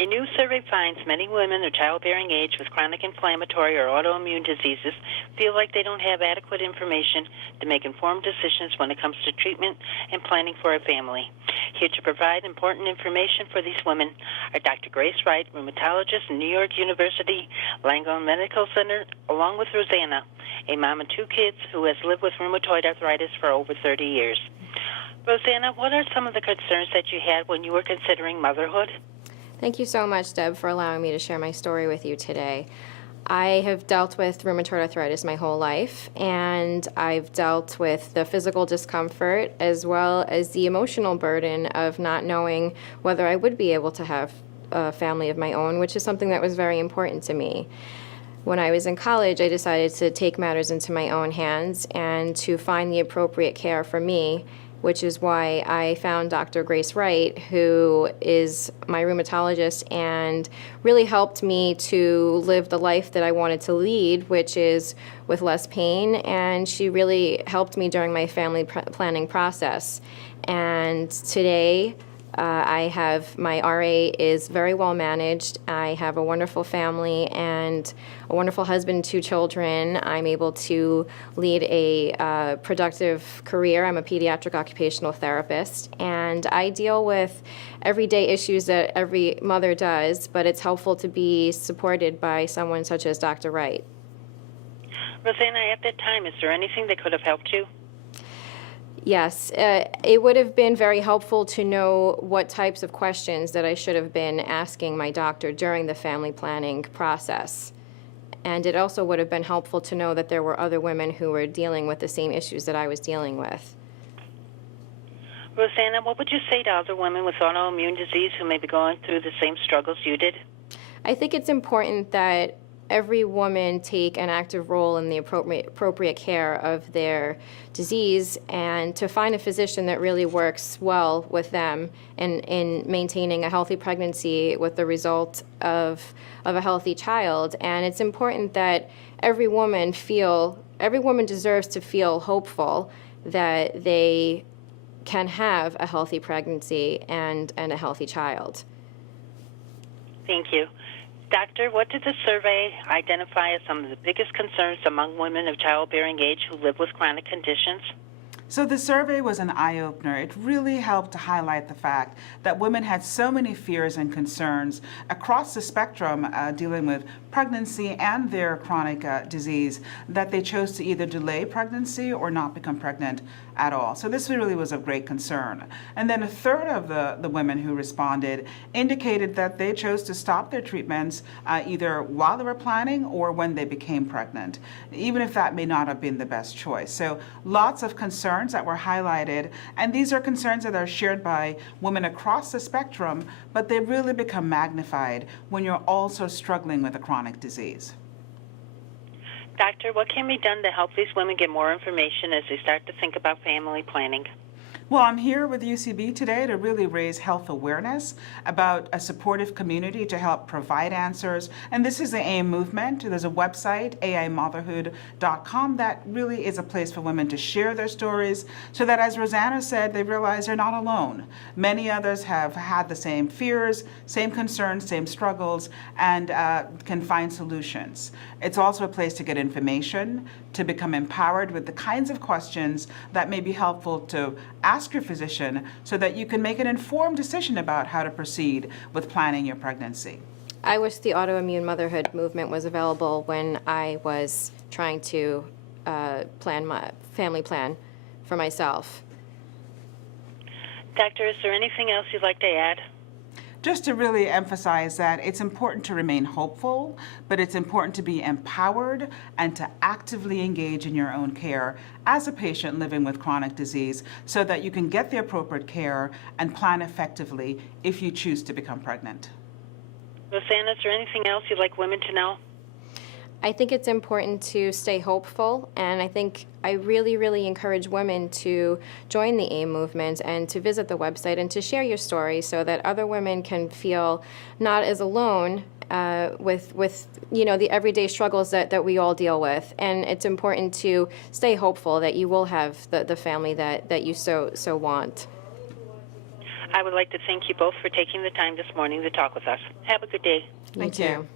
A new survey finds many women of childbearing age with chronic inflammatory or autoimmune diseases feel like they don't have adequate information to make informed decisions when it comes to treatment and planning for a family. Here to provide important information for these women are Dr. Grace Wright, rheumatologist in New York University Langone Medical Center, along with Rosanna, a mom of 2 kids who has lived with rheumatoid arthritis for over 30 years. Rosanna, what are some of the concerns that you had when you were considering motherhood? Thank you so much, Deb, for allowing me to share my story with you today. I have dealt with rheumatoid arthritis my whole life, and I've dealt with the physical discomfort as well as the emotional burden of not knowing whether I would be able to have a family of my own, which is something that was very important to me. When I was in college, I decided to take matters into my own hands and to find the appropriate care for me, which is why I found Dr. Grace Wright, who is my rheumatologist and really helped me to live the life that I wanted to lead, which is with less pain, and she really helped me during my family planning process. And today, I have, my RA is very well managed. I have a wonderful family and a wonderful husband, 2 children. I'm able to lead a productive career. I'm a pediatric occupational therapist, and I deal with everyday issues that every mother does, but it's helpful to be supported by someone such as Dr. Wright. Rosanna, at that time, is there anything that could have helped you? Yes, it would have been very helpful to know what types of questions that I should have been asking my doctor during the family planning process. And it also would have been helpful to know that there were other women who were dealing with the same issues that I was dealing with. Rosanna, what would you say to other women with autoimmune disease who may be going through the same struggles you did? I think it's important that every woman take an active role in the appropriate care of their disease, and to find a physician that really works well with them in maintaining a healthy pregnancy with the result of a healthy child. And it's important that every woman deserves to feel hopeful that they can have a healthy pregnancy and a healthy child. Thank you. Doctor, what did the survey identify as some of the biggest concerns among women of childbearing age who live with chronic conditions? So the survey was an eye-opener. It really helped to highlight the fact that women had so many fears and concerns across the spectrum dealing with pregnancy and their chronic disease that they chose to either delay pregnancy or not become pregnant at all. So this really was of great concern. And then 1/3 of the women who responded indicated that they chose to stop their treatments either while they were planning or when they became pregnant, even if that may not have been the best choice. So lots of concerns that were highlighted, and these are concerns that are shared by women across the spectrum, but they really become magnified when you're also struggling with a chronic disease. Doctor, what can be done to help these women get more information as they start to think about family planning? Well, I'm here with UCB today to really raise health awareness about a supportive community to help provide answers. And this is the AIM movement. There's a website, aimotherhood.com, that really is a place for women to share their stories so that, as Rosanna said, they realize they're not alone. Many others have had the same fears, same concerns, same struggles, and can find solutions. It's also a place to get information, to become empowered with the kinds of questions that may be helpful to ask your physician so that you can make an informed decision about how to proceed with planning your pregnancy. I wish the autoimmune motherhood movement was available when I was trying to plan my family plan for myself. Doctor, is there anything else you'd like to add? Just to really emphasize that it's important to remain hopeful, but it's important to be empowered and to actively engage in your own care as a patient living with chronic disease so that you can get the appropriate care and plan effectively if you choose to become pregnant. Rosanna, is there anything else you'd like women to know? I think it's important to stay hopeful, and I think I really, really encourage women to join the AIM movement and to visit the website and to share your story so that other women can feel not as alone with the everyday struggles that we all deal with. And it's important to stay hopeful that you will have the family that you so want. I would like to thank you both for taking the time this morning to talk with us. Have a good day. You Thank too. you.